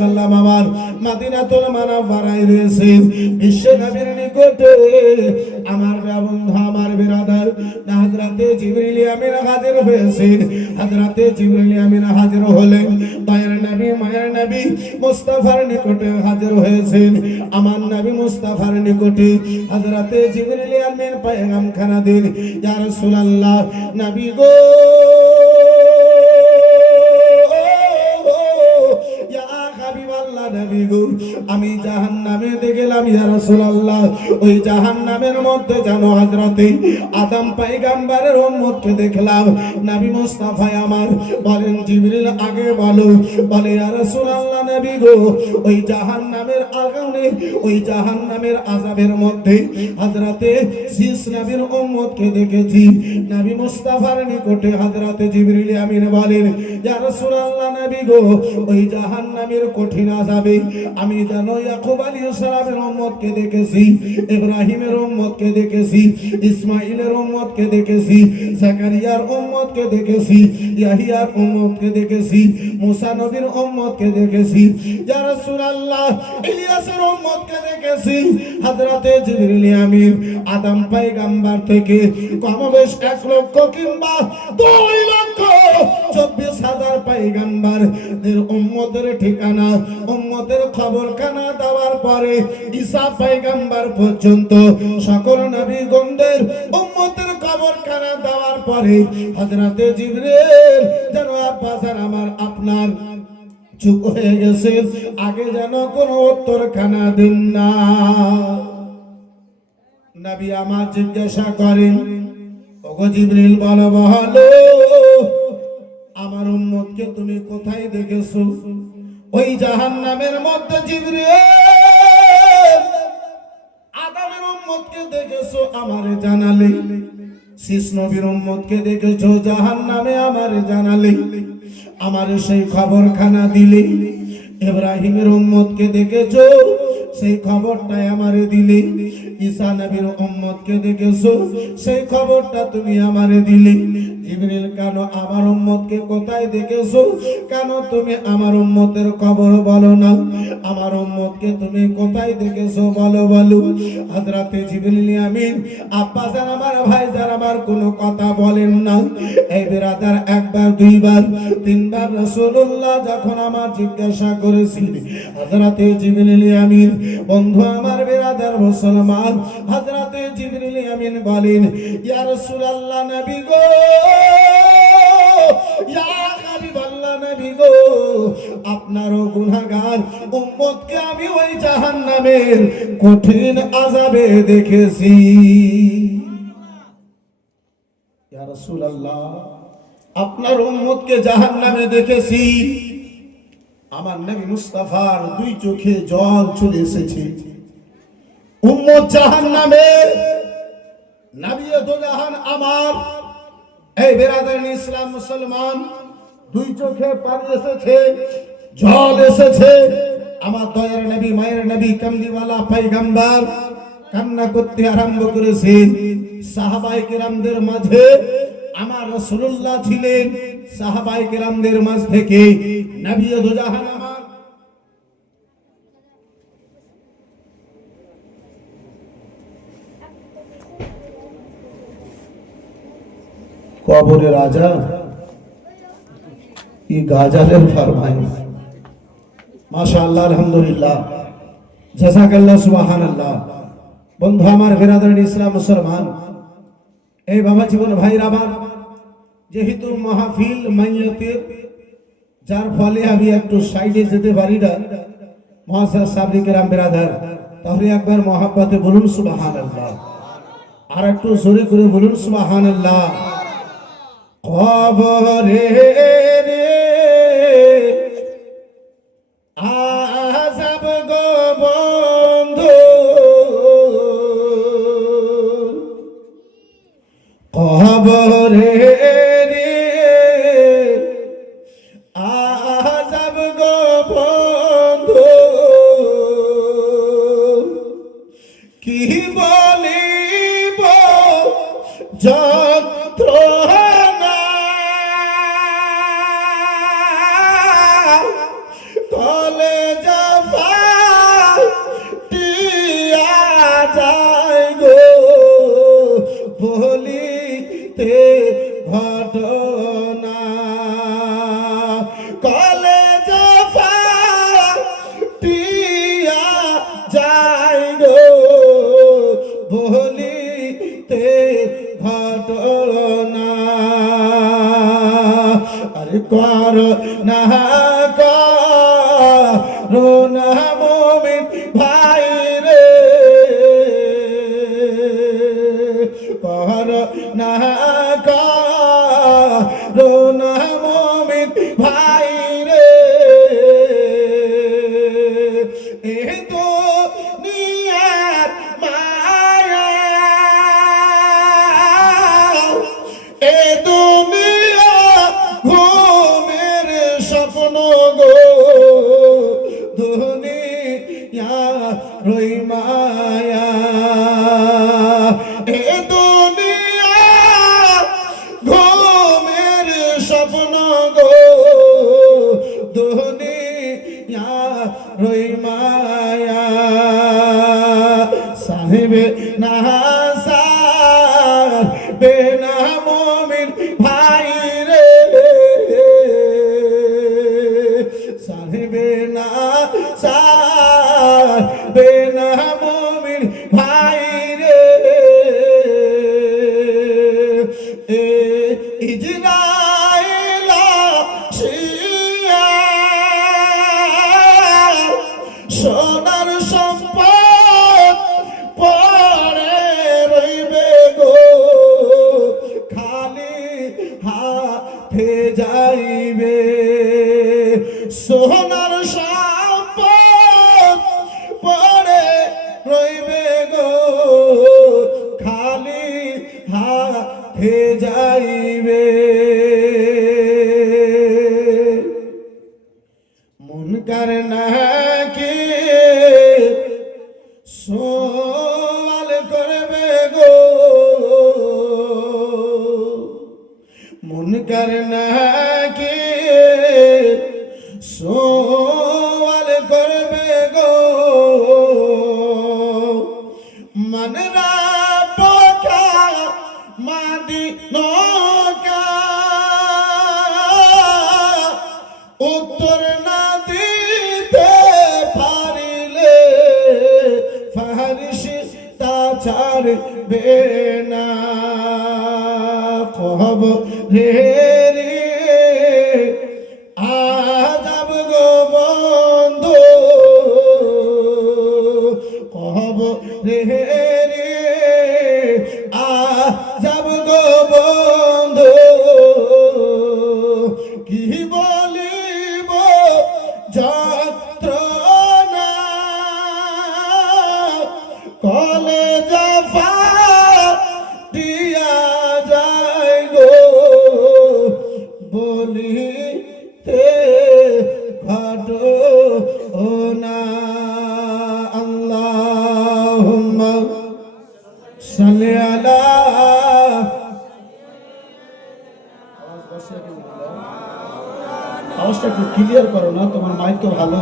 আমার মদিনাতুল মুনাওয়ারায় রয়েছে বিশ্ব নবীর নিকটে আমার বন্ধু আমার বিরাদার হযরতে জিবরিল আমিন হাজির হয়েছেন। হযরতে জিবরিল আমিন হাজির হলেন দয়ার নবী মায়ের নবী মুস্তাফার নিকটে হাজির হয়েছেন। আমার নবী মুস্তাফার নিকটে হযরতে জিবরিল আমিন পয়গাম খানা দিন, ইয়া রাসূলুল্লাহ নবী গো আমি জাহান্নামে দেখলাম ইয়া রাসূলুল্লাহ, ওই জাহান্নামের মধ্যে যেন হযরতে আদম পয়গম্বরের উম্মতকে দেখলাম। নবী মুস্তাফা আমার বলেন জিবরিল আগে বলো, বলে ইয়া রাসূলুল্লাহ নবী গো ওই জাহান্নামের আগুনে ওই জাহান্নামের আযাবের মধ্যে হযরতে শীস নবীর উম্মতকে দেখেছি। নবী মুস্তাফার নিকটে হযরতে জিবরিল আমিন বলেন ইয়া রাসূলুল্লাহ নবী গো ওই জাহান্নামের কঠিন আযাবে আমি জানো ইয়াকুব আলাইহিস সালামের উম্মতকে দেখেছি, ইব্রাহিমের উম্মতকে দেখেছি, ইসমাঈলের উম্মতকে দেখেছি, জাকারিয়ার উম্মতকে দেখেছি, ইয়াহিয়ার উম্মতকে দেখেছি, মুসা নবীর উম্মতকে দেখেছি, ইয়া রাসূলুল্লাহ ইলিয়াসের উম্মতকে দেখেছি। হযরতে জিবরিল আমিন আদম পয়গম্বর থেকে কমবেশ 1 লক্ষ কিংবা 2 লক্ষ 24,000 পয়গম্বরদের উম্মতের ঠিকানা উম্মতের খবর কানা দেওয়ার পরে ঈসা পয়গম্বর পর্যন্ত সকল নবীগণদের উম্মতের খবর কানা দেওয়ার পরে হযরতে জিবরিল যেন আব্বাসার আমার আপনার চুপ হয়ে গেছে, আগে যেন কোনো উত্তর খানা দেন না। নবী আমার জিজ্ঞাসা করেন ওগো জিবরিল বলো বলো আমার উম্মতকে তুমি কোথায় দেখেছো? ওই জাহান্নামের মধ্যে জিবরিল আদমের উম্মতকে দেখেছো আমারে জানালে, শীস নবীর উম্মতকে দেখেছো জাহান্নামে আমারে জানালে, আমারে সেই খবরখানা দিলে, ইব্রাহিমের উম্মতকে দেখেছো সেই খবরটাই আমারে দিলে, ঈসা নবীর উম্মতকে দেখেছো সেই খবরটা তুমি আমারে দিলে। জিবরিল কেন আমার উম্মতকে কোথায় দেখেছো, কেন তুমি আমার উম্মতের খবর বলো না? আমার উম্মতকে তুমি কোথায় দেখেছো বলো বলো। হযরতে জিবরিল আমিন আব্বাজান আমার ভাইজান আমার কোনো কথা বলেন না। এই বিরাদার একবার দুইবার তিনবার রাসূলুল্লাহ যখন আমার জিজ্ঞাসা করেছিল হযরতে জিবরিল আমিন বন্ধু আমার বিরাদার মুসলমান হযরতে জিবরিল আমিন বলেন ইয়া রাসূলুল্লাহ নবী গো ইয়া হাবিবাল্লাহ নবী গো আপনারও গুনাহগার উম্মতকে আমি ওই জাহান্নামের কঠিন আযাবে দেখেছি। ইয়া রাসূলুল্লাহ আপনার উম্মতকে জাহান্নামে দেখেছি। আমার নবী মুস্তাফার 2 চোখে জল চলে এসেছে। উম্মত জাহান্নামে, নবী দোজাহান আমার। এই বেরাদার ইসলাম মুসলমান 2 চোখে পানি এসেছে, জল এসেছে। আমার দয়ার নবী মায়ের নবী কামলিওয়ালা পয়গম্বর কান্না করতে আরম্ভ করেছে। সাহাবায়ে কেরামদের মাঝে আমার রাসূলুল্লাহ ছিলেন, সাহাবায়ে কেরামদের মাঝ থেকে নবী দোজাহান আমার। কবরের রাজা এই গাজালের ফরমাইশ। মাশাআল্লাহ আলহামদুলিল্লাহ জাযাকাল্লাহ সুবহানাল্লাহ। বন্ধু আমার বিরাদর ইসলাম মুসলমান এই বাবা জীবন ভাইরা আমার, যেহেতু মাহফিল মাইয়াতের যার ফলে আমি একটু সাইডে যেতে পারি না মুআজ্জাজ সাবরি কেরাম বিরাদার, তাহলে একবার মহব্বতে বলুন সুবহানাল্লাহ, আর একটু জোরে করে বলুন সুবহানাল্লাহ। কবরে রে আযাব গো বন্ধু, কবরে রে আযাব গো বন্ধু, কি বলিব যন্ত্রণা তলে দুনিয়া রই মায়া এ দুনিয়া ঘুমের স্বপ্ন গো দুনিয়া রই মায়া সাহেবে না বেনা মুমিন ভাই রে সাহেবে না বেনা মুমিন ভাই রে ইজরাইল শিয়া সোনার সম্পদ পরে রইবে গো খালি হাতে যাইবে সোনার সম্পদ পরে রইবে গো খালি হাতে যাইবে মুনকার নাকি সওয়াল করবে গো মুনকার নাকি সওয়াল করবে গো मन রাব্বকা মাদিনকা উত্তর না দিতে পারিলে ফারিশতা ছাড়বে না কবরের আযাব গো বন্ধু কবরের আযাব গো বন্ধু কি বলিব যন্ত্রণা কলেজা ফাটিয়া যায় গো বলিতে ঘটনা আল্লাহুম্মা সাল্লি আলা আওয়াজটা একটু ক্লিয়ার করো না তোমার মাইক তো ভালো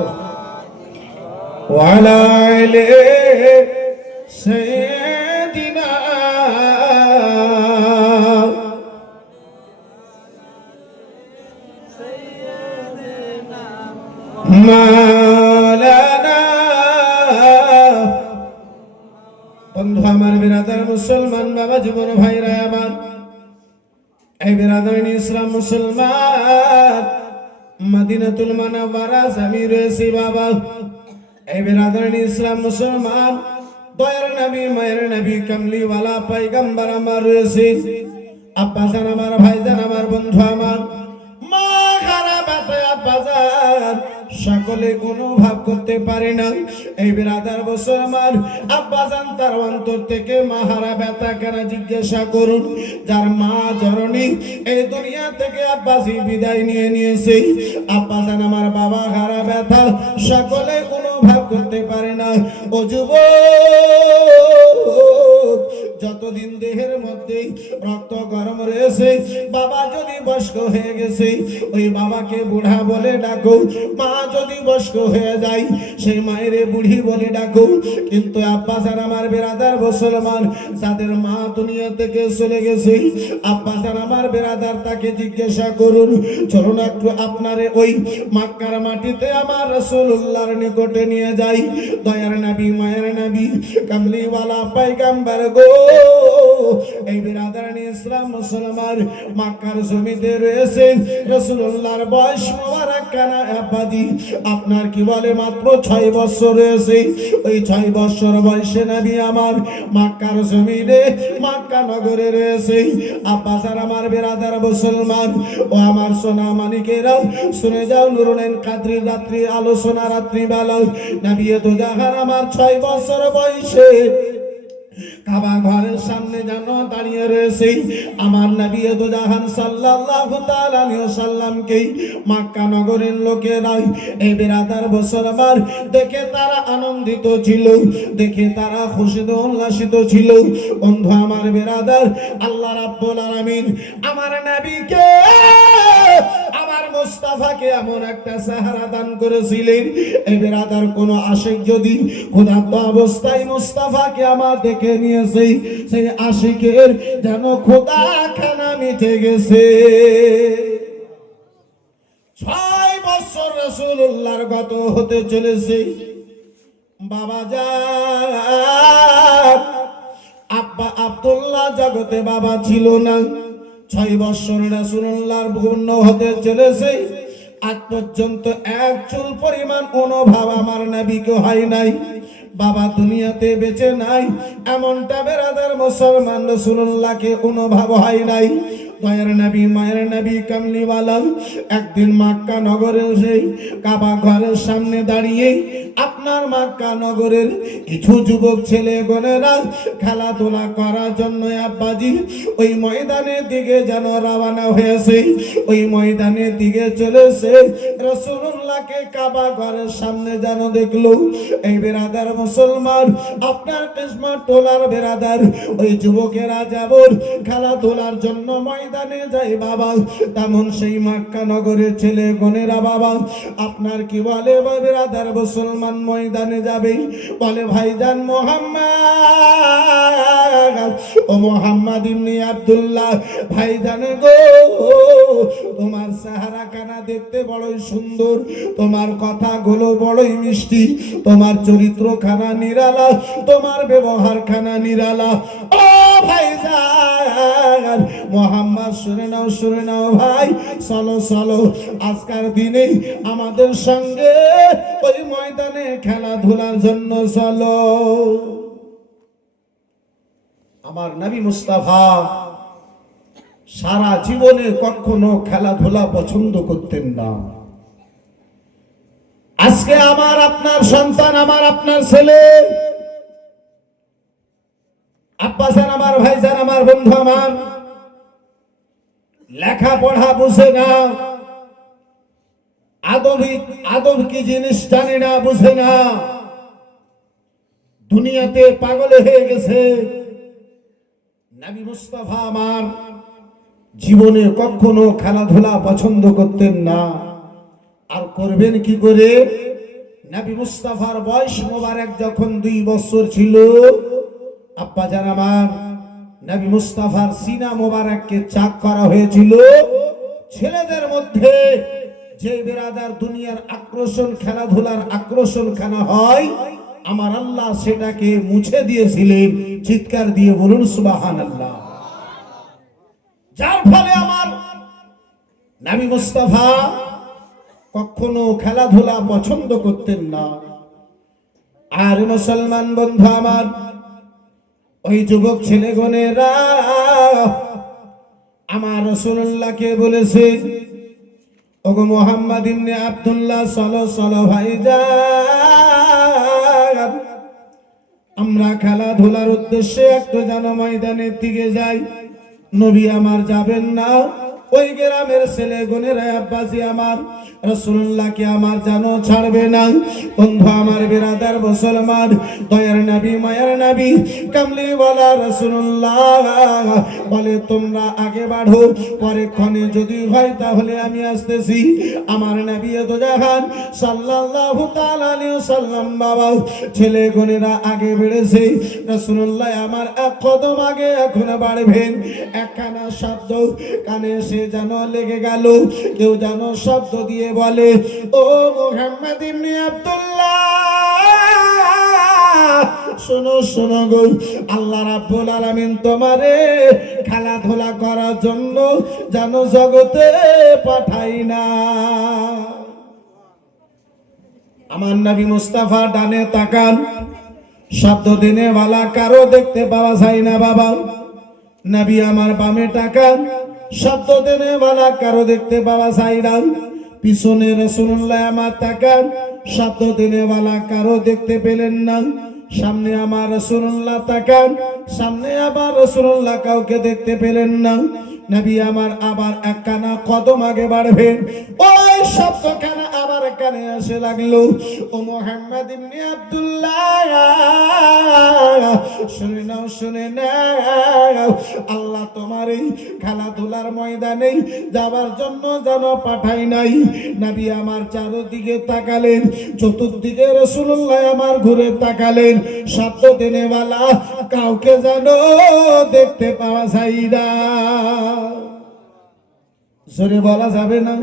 ওয়ালা আলি সাইয়্যিদিনা মাওলানা বন্ধু আমার বিরাদার মুসলমান বাবা জীবন ভাইরা আমার এই বিরাদার ইসলাম মুসলমান মদিনাতুল মুনাওয়ারা আমি রয়েছি বাবা এই বিরাদার ইসলাম মুসলমান দয়ার নবী মায়ের নবী কামলিওয়ালা পয়গম্বর আমার রয়েছে আব্বা জান আমার ভাইজান আমার বন্ধু আমার মা খারাপ আব্বা জান সকলে অনুভব করতে পারে না এই বিরাদার বছর আমার আব্বা জান তার অন্তর থেকে মাহারা ব্যথা কেন জিজ্ঞাসা করুন যার মা জননী এই দুনিয়া থেকে আব্বাসি বিদায় নিয়ে নিয়েছে আব্বা জান আমার বাবা হারা ব্যথা সকলে অনুভব করতে পারে না ও যুবক যতদিন দেহের মধ্যে রক্ত গরম রয়েছে বাবা যদি বয়স্ক হয়ে গেছে ওই বাবাকে বুড়া বলে ডাকো মা যদি বয়স্ক হয়ে যায় সেই মায়ের বুড়ি বলে ডাকো কিন্তু আব্বা জান আমার বিরাদার মুসলমান যাদের মা দুনিয়া থেকে চলে গেছে আব্বা জান আমার বিরাদার তাকে জিজ্ঞাসা করুন চলুন একটু আপনারে ওই মক্কার মাটিতে আমার রাসূলুল্লাহর নিকটে নিয়ে যাই দয়ার নবী মায়ের নবী কামলিওয়ালা পয়গম্বর গো এই বিরাদার ইসলাম মুসলমান মক্কার জমিতে রয়েছে রাসূলুল্লাহর বয়স মোবারক কানা আব্বাজি আপনার কি বলে মাত্র 6 বছর রয়েছে ওই 6 বছর বয়সে নবী আমার মক্কার জমিনে মক্কা নগরে রয়েছে আব্বা স্যার আমার বিরাদার মুসলমান ও আমার সোনা মানিকেরা শুনে যাও নুরুল কাদরি রাত্রি আলোচনা রাত্রি বেলা নবী তো জাহান আমার 6 বছর বয়সে কাবা ঘরের সামনে যেন দাঁড়িয়ে রয়েছে আমার নবী দো জাহান সাল্লাল্লাহু তাআলা আলাইহি ওয়াসাল্লামকে। মক্কা নগরের লোকেরা এই বিরাদার মুসলমান দেখে তারা আনন্দিত ছিল, দেখে তারা খুশিতে উল্লাসিত ছিল। বন্ধু আমার বিরাদার, আল্লাহ রাব্বুল আলামিন আমার নবীকে, আমার মুস্তাফাকে এমন একটা চেহারা দান করেছিলেন, এই বিরাদার কোন আশিক যদি ক্ষুধার্ত অবস্থায় মুস্তাফাকে আমার দেখে নিয়েছে, সেই আশিকের যেন খোদা খানা মিটে গেছে। 6 বছর রাসূলুল্লাহর গত হতে চলেছে। বাবা যান আব্বা আব্দুল্লাহ জগতে বাবা ছিল না। 6 বছর রাসূলুল্লাহর পূর্ণ হতে চলেছে, আজ পর্যন্ত এক চুল পরিমাণ অনুভব আমার নবীকে হয় নাই। বাবা দুনিয়াতে বেঁচে নাই, এমনটা বেরাদার মুসলমান রাসূলুল্লাহকে অনুভব হয় নাই। দয়ার নবী মায়ের নবী কামলিওয়ালা একদিন মক্কা নগরে সেই কাবা ঘরের সামনে দাঁড়িয়ে আপনার মক্কা নগরের কিছু যুবক ছেলে গনেরা খেলাধুলা করার জন্য আব্বাজি ওই ময়দানের দিকে যেন রওনা হয়েছে, ওই ময়দানের দিকে চলেছে। রাসূলুল্লাহকে কাবা ঘরের সামনে যেন দেখলো। এই বেরাদার মুসলমান আপনার কিসমত তোলার বেরাদার ওই যুবকেরা যাবর খেলাধুলার জন্য ময়দানে যায় বাবা, তেমন সেই মক্কা নগরের ছেলে গনেরা বাবা আপনার কি বলে বেরাদার মুসলমান ময়দানে যাবে, বলে ভাইজান মুহাম্মদ, ও মুহাম্মদ ইবনে আব্দুল্লাহ ভাইজান গো, তোমার চেহারা কানা দেখতে বড়ই সুন্দর, তোমার কথাগুলো বড়ই মিষ্টি, তোমার চরিত্র খানা নিরালা, তোমার ব্যবহার খানা নিরালা। ও ভাইজান মুহাম্মদ শুনে নাও ভাই, চলো চলো আজকের দিনে আমাদের সঙ্গে ওই ময়দানে খেলাধুলার জন্য চলো। আমার নবী মুস্তাফা সারা জীবনে কখনো খেলাধুলা পছন্দ করতেন না। আজকে আমার আপনার সন্তান, আমার আপনার ছেলে, আব্বাসান আমার ভাইজান আমার বন্ধু আমার লেখাপড়া বুঝে না, আদব কি জিনিস জানে না, বুঝে না, দুনিয়াতে পাগল হয়ে গেছে। নবী মুস্তাফা আমার জীবনে কখনো খেলাধুলা পছন্দ করতেন না, আর করবেন কি করে? নবী মুস্তাফার বয়স মোবারক যখন 2 বছর ছিল, আব্বা জান আমার নবী মুস্তাফার সিনা মোবারককে চাক করা হয়েছিল। ছেলেদের মধ্যে যে বেরাদার দুনিয়ার আকর্ষণ খেলাধুলার আকর্ষণ খানা হয়, আমার আল্লাহ সেটাকে মুছে দিয়েছিলেন। চিৎকার দিয়ে বলুন সুবহানাল্লাহ। যার ফলে আমার নবী মুস্তাফা কখনো খেলাধুলা পছন্দ করতেন না। আর মুসলমান বন্ধু আমার ওই যুবক ছেলেগণেরা আমার রাসূলুল্লাহকে বলেছে, ওগো মুহাম্মদ ইবনে আব্দুল্লাহ চলো চলো ভাইজান, আমরা খেলাধুলার উদ্দেশ্যে একটু যেন ময়দানের দিকে যাই। নবী আমার যাবেন না, ওই গ্রামের ছেলে গুনেরা আব্বাসী আমার রাসূলুল্লাহকে আমার জানো ছাড়বে না। বন্ধু আমার বিরাদার মুসলমান, দয়ার নবী মায়ার নবী কামলিওয়ালা রাসূলুল্লাহ বলে তোমরা আগে বাড়ো, পরেক্ষণে যদি হয় তাহলে আমি আসতেছি। আমার নবী তো জাহান সাল্লাল্লাহু তাআলা আলাইহি ওয়াসাল্লাম বাবা ছেলে গুনেরা আগে বেড়েছে, রাসূলুল্লাহ আমার এক কদম আগে এখন বাড়বেন। একখানা শব্দ কানে সে যেন লেগে গেল, কেউ যেন শব্দ দিয়ে বলে, ও মুহাম্মদ ইবনে আব্দুল্লাহ শোনো শোনো গো, আল্লাহ রাব্বুল আলামিন তোমারে খেলাধুলা করার জন্য যেন জগতে পাঠাই না। আমার নবী মুস্তাফা ডানে তাকান, শব্দ দিনে ওয়ালা কারো দেখতে পাওয়া যায় না বাবা। নবী আমার বামে তাকান, শব্দ দিনে ওয়ালা কারো দেখতে পাওয়া যায় না। পিছনে রাসূলুল্লাহ আমার তাকান, শব্দ দিনে ওয়ালা কারো দেখতে পেলেন না। সামনে আমার রাসূলুল্লাহ তাকান, সামনে আবার রাসূলুল্লাহ কাউকে দেখতে পেলেন না। নবী আমার আবার এক কানা কদম আগে বাড়বেন, ওই শব্দখানা আবার কানে আসে লাগলো, ও মুহাম্মদ ইবনে আব্দুল্লাহ, শুনে নাও, শুনে নাও, আল্লাহ তোমার এই খেলাধুলার ময়দানে যাবার জন্য যেন পাঠাই নাই। নবী আমার চারদিকে তাকালেন, চতুর্দিকে রাসূলুল্লাহ আমার ঘুরে তাকালেন, শব্দ দেনেওয়ালা কাউকে যেন দেখতে পাওয়া যায় না। জোরে বলা যাবে না?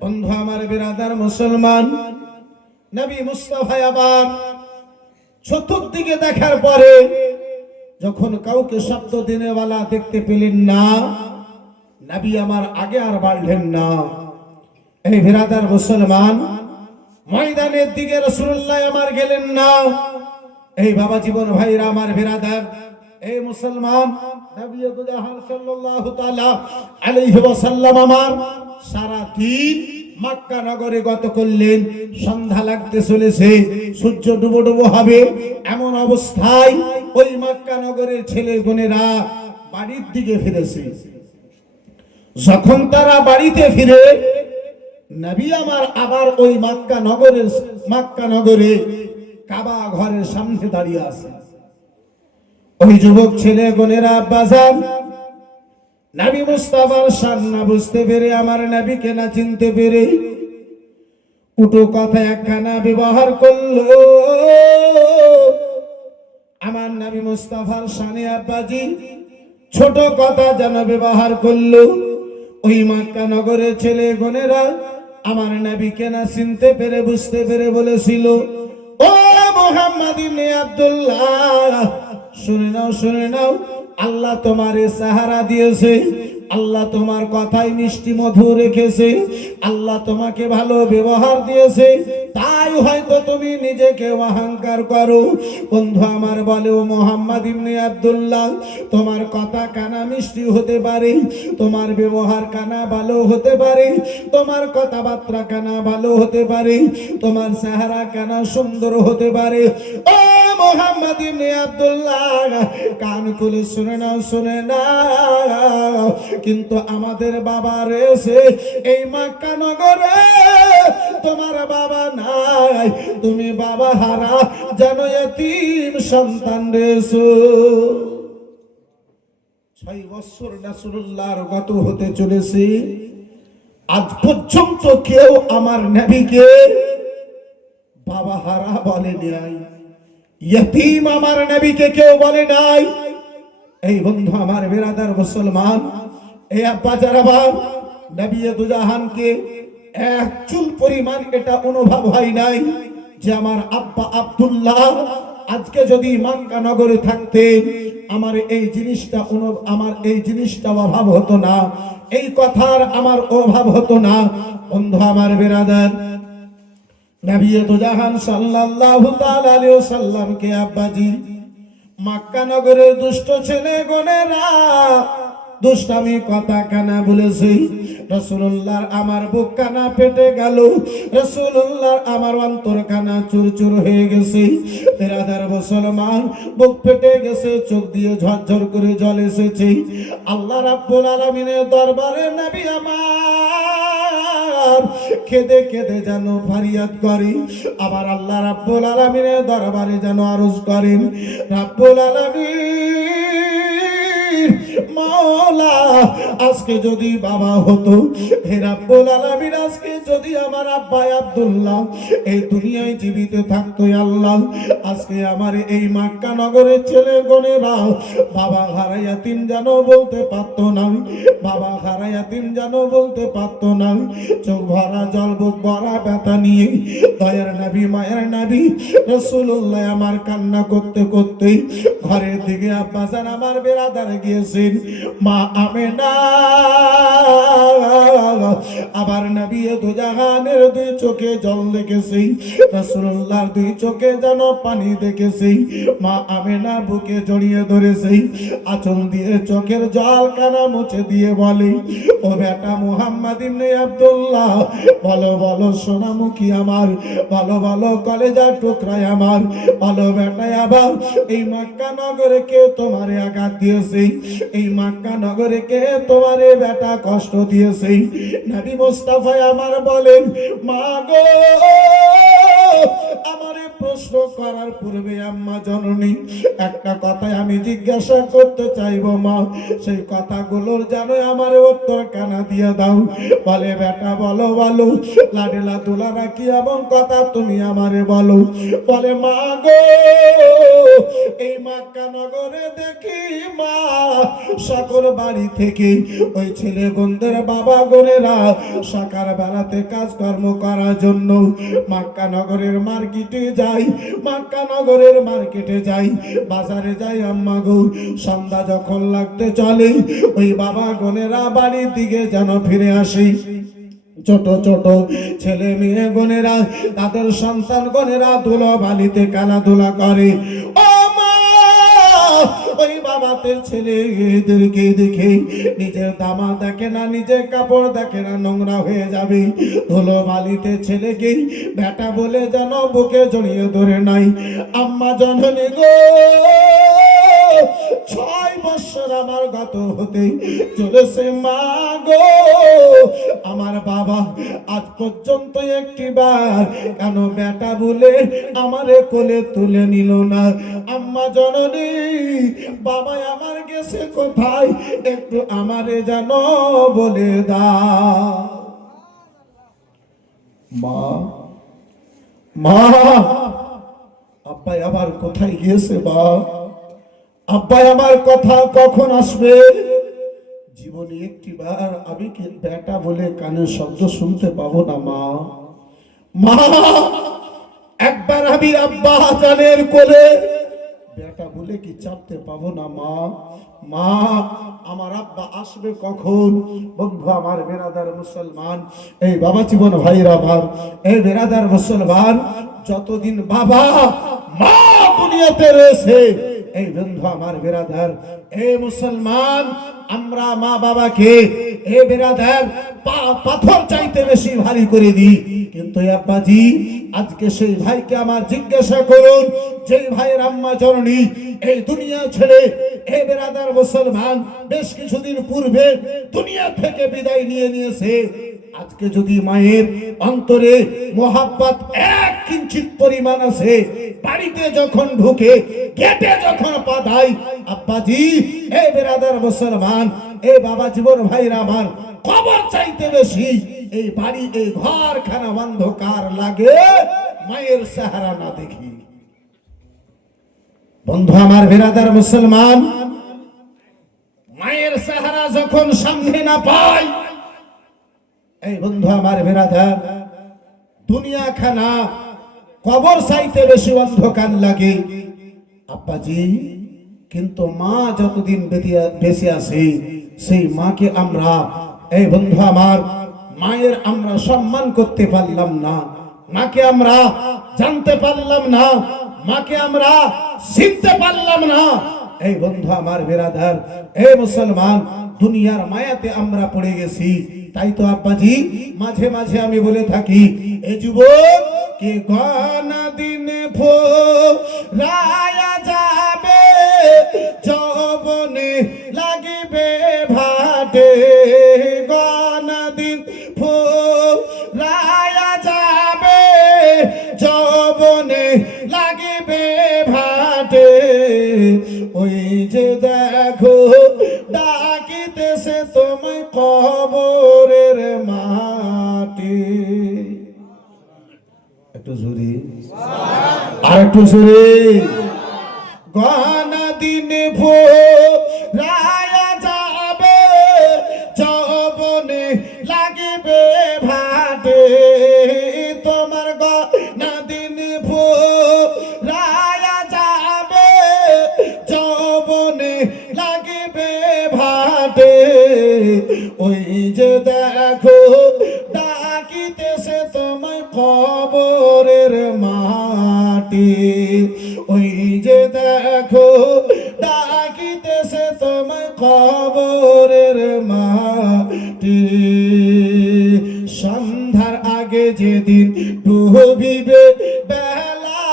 বন্ধু আমার, বিরাদার মুসলমান, নবী মুস্তাফা আবার চতুর্দিকে দেখার পরে যখন কাউকে শব্দ দেনেওয়ালা দেখতে পেলেন না, নবী আমার আগে আর বাড়লেন না। এই বিরাদার মুসলমান, ময়দানের দিকে রাসূলুল্লাহ আমার গেলেন না। এই বাবা জীবন ভাইরা আমার, বিরাদার, এই মুসলমান, নবী জাহান সাল্লাল্লাহু তাআলা আলাইহি ওয়াসাল্লাম আমার সারা দিন মক্কা নগরে গত করলেন। সন্ধ্যা লাগতে চলেছে, সূর্য ডুবো ডুবো হবে, এমন অবস্থায় ওই মক্কা নগরের ছেলে বোনেরা বাড়ির দিকে ফিরেছে। যখন তারা বাড়িতে ফিরে, নবী আমার আবার ওই মক্কা নগরে কাবা ঘরের সামনে দাঁড়িয়ে আছে। ওই যুবক ছেলে বোনেরা আব্বাজান নবী মুস্তাফার শান না বুঝতে পেরে, আমার নবীকে না চিনতে পেরে উটো কথা একখানা ব্যবহার করলো। আমার নবী মুস্তাফার শানে আব্বাজি ছোট কথা যেন ব্যবহার করলো। ওই মক্কা নগরের ছেলে বোনেরা আমার নবীকে না চিনতে পেরে, বুঝতে পেরে বলেছিল, ও মুহাম্মদ ইবনে আব্দুল্লাহ, শুনে নাও, শুনে নাও, আল্লাহ তোমারে সাহারা দিয়েছে, আল্লাহ তোমার কথায় মিষ্টি মধু রেখেছে, আল্লাহ তোমাকে ভালো ব্যবহার দিয়েছে, তাই হয়তো তুমি নিজেকে অহংকার করো। বন্ধু আমার বলে, ও মুহাম্মদ ইবনে আব্দুল্লাহ, তোমার কথা কানা মিষ্টি হতে পারে, তোমার ব্যবহার কানা ভালো হতে পারে, তোমার কথাবার্তা কানা ভালো হতে পারে, তোমার চেহারা কানা সুন্দর হতে পারে, ও মুহাম্মদ ইবনে আব্দুল্লাহ, কান খুলে শুনে নাও, শুনে নাও, কিন্তু আমাদের বাবা রয়েছে এই মক্কা নগরে, তোমার বাবা নাই, তুমি বাবা হারা যেন এতিম সন্তান রয়েছো। 6 বছর রাসূলুল্লাহর গত হতে চলেছে, আজ পর্যন্ত কেউ আমার নবীকে বাবা হারা বলে নাই, ইতিম আমার নবীকে কেউ বলে নাই। এই বন্ধু আমার, বিরাদার মুসলমান, এই আব্বা যারা নবী দুজাহানকে এক চুল পরিমাণ এটা অনুভব হয় নাই যে আমার আব্বা আব্দুল্লাহ আজকে যদি মক্কা নগরে থাকতেন, আমার এই জিনিসটা অভাব হতো না, এই কথার আমার অভাব হতো না। বন্ধু আমার, বিরাদার, নবী দুজাহান সাল্লাল্লাহু তাআলা আলাইহি ওয়াসাল্লামকে আব্বাজি মক্কা নগরের দুষ্ট ছেলে গোনেরা দুষ্টামি কথা কানা বলেছে। রাসূলুল্লাহর আমার বুক কানা পেটে গেল, রাসূলুল্লাহর আমার অন্তর কানা চুরচুর হয়ে গেছে। বিরাদার মুসলমান, বুক ফেটে গেছে, চোখ দিয়ে ঝরঝর করে জল এসেছে। আল্লাহ রাব্বুল আলামিনের দরবারে নবী আমার কেঁদে কেঁদে যেন ফরিয়াদ করি, আবার আল্লাহ রাব্বুল আলামিনের দরবারে যেন আরজ করেন, রাব্বুল আলামিন মাওলা, আজকে যদি বাবা হতো, হে রাব্বুল আলামিন, আজকে যদি আমার আব্বা আব্দুল্লাহ এই দুনিয়ায় জীবিত থাকতো, আল্লাহ আজকে আমার এই মক্কা নগরের ছেলে গোনেরা বাবা হারাইয়া তিন যেন বলতে পারতো না, বাবা হারাইয়া তিন যেন বলতে পারতো না। চোখ ভরা জল, বুক ভরা ব্যথা নিয়ে দয়ার নবী, মায়ের নবী রাসূলুল্লাহ আমার কান্না করতে করতে ঘরের দিকে আব্বাজান আমার বিরাদার গিয়েছেন। মা আমেনা আবার নবী দুজাহানের দুই চোখে জল দেখেছি, রাসূলুল্লাহর দুই চোখে যেন পানি দেখেছি। মা আমেনা বুকে জড়িয়ে ধরেছি, আঁচল দিয়ে চোখের জল কানা মুছে দিয়ে বলে, ও বেটা মুহাম্মদ ইবনে আব্দুল্লাহ, বলো বলো সোনামুখী আমার, বলো বলো কলেজার টুকরায় আমার, বলো বেটা আবার এই মক্কা নগরে কে তোমারে আঘাত দিয়েছে? এই মক্কা নগরে কে তোমারে বেটা কষ্ট দিয়েছে? নবী মুস্তাফা আমার বলেন, মা গো, আমারে প্রশ্ন করার পূর্বে আম্মা জননী একটা কথাই আমি জিজ্ঞাসা করতে চাইবো মা, সেই কথাগুলোর জানো আমার উত্তর কানা দিয়ে দাও। বলে বেটা বলো বলো, লাডেলা তোলা রাখি এমন কথা তুমি আমারে বলো। বলে মা গো, এই মক্কা নগরে দেখি মা সকল বাড়ি থেকে ওই ছেলে গন্ধের বাবা গোরেরা সকাল বেলাতে কাজকর্ম করার জন্য মক্কা নগরের মার্কেটে যাই, মক্কা নগরের মার্কেটে যাই, বাজারে যাই আম্মা গো। সন্ধ্যা যখন লাগতে চলে ওই বাবা গনেরা বাড়ির দিকে যেন ফিরে আসি। ছোট ছোট ছেলে মেয়ে গনেরা তাদের সন্তান গনেরা ধুলো বালিতে খেলাধুলা করে। ও মা, ওই বাবাদের ছেলেদেরকে দেখে নিজের দামা দেখে না, নিজের কাপড় দেখে না, নোংরা হয়ে যাবে। ধুলো বালিতে ছেলেকে বেটা বলে যেন বুকে জড়িয়ে ধরে নাই। আম্মা জননী গো, 6 বছর আমার গত হতে চলেছে মা গো, আমার বাবা আজ পর্যন্ত একটিবার কেন বেটা বলে আমারে কোলে তুলে নিল না। আম্মা জননী, বাবা আমার গেছে কোথায় একটু আমারে যেন বলে দাও। মা মা, আব্বাই আবার কোথায় গিয়েছে? বা আব্বাই আমার কথা কখন আসবে? জীবনে একটিবার আমি কি বেটা বলে কানের শব্দ শুনতে পাবো না মা? মা, একবার আমি আব্বা জানের কোলে বেটা বলে কি চাপতে পাবো না মা? মা, আমার আব্বা আসবে কখন? বন্ধু আমার, বেরাদার মুসলমান, এই বাবা জীবন ভাইরা আমার, এই বেরাদার মুসলমান, যতদিন বাবা মা দুনিয়াতে রয়েছে, এই বন্ধু আমার বেরাদার, এই মুসলমান, আমরা মা বাবাকে এই বেরাদার পাথর চাইতে বেশি ভারী করে দিই। কিন্তু আব্বাজি, আজকে সেই ভাইকে আমার জিজ্ঞাসা করুন, যেই ভাইয়ের আম্মা জননী এই দুনিয়া ছেড়ে এই বেরাদার মুসলমান বেশ কিছুদিন পূর্বে দুনিয়া থেকে বিদায় নিয়েছে, আজকে যদি মায়ের অন্তরে মোহাব্বত এক কিঞ্চিত পরিমাণ আছে, বাড়িতে যখন ঢুকে গেটে যখন পা দেয়, আব্বাজি, এই বেরাদার মুসলমান, এই বাবা জীবন ভাইরা আমার, কবর চাইতে বেশি এই বাড়ি এই ঘরখানা অন্ধকার লাগে মায়ের চেহারা না দেখি। বন্ধু আমার বেরাদার মুসলমান, মায়ের চেহারা যখন সামনে না পায়, এই বন্ধু আমার বেরাদার, দুনিয়া খানা কবর চাইতে বেশি অন্ধকার লাগে আব্বাজি। কিন্তু মা যতদিন বেঁচে আছে, সেই মাকে আমরা, এই বন্ধু আমার, মায়ের আমরা সম্মান করতে পারলাম না, মাকে আমরা জানতে পারলাম না, মাকে আমরা চিনতে পারলাম না। এই বন্ধু আমার বেরাদার, এই মুসলমান, দুনিয়ার মায়াতে আমরা পড়ে গেছি। তাই তো আব্বাজি, মাঝে মাঝে আমি বলে থাকি, এ যুবক কে গনা দিন ফুরায়া যাবে, যৌবনে লাগিবে ভাটে, গনা দিন ফুরায়া যাবে, যৌবনে লাগিবে ভাটে, ওই যে দেখো ডাকিতেছে তোমায় কবরের মাটি। একটু জোরে, আর একটু জোরে। গনা দিন ফুরায়া যাবে, যৌবনে লাগিবে ভাটে, তোমার গনা দিন ফুরায়া যাবে, যৌবনে লাগিবে ভাটে। ওই যে দেখো ডাকিতেছে তোমায় কবরের মাটি, ওই যে দেখো ডাকিতেছে তোমায় কবরের মাটি। সন্ধ্যার আগে যেদিন ডুবিবে বেলা,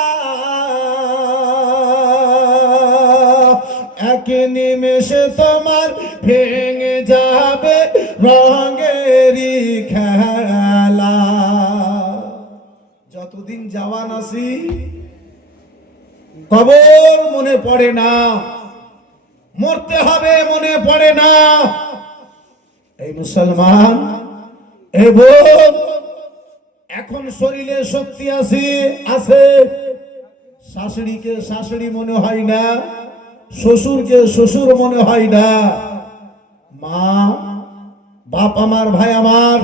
এক নিমেষে তোমার ভেঙে যাবে রঙেরই খেলা। যতদিন জওয়ান আছি কবর মনে পড়ে না, মরতে হবে মনে পড়ে না। এই মুসলমান, এই বোন, এখন শরীরে শক্তি আছে, শাশুড়িকে শাশুড়ি মনে হয় না, শ্বশুরকে শ্বশুর মনে হয় না। মা বাপ আমার, ভাই আমার,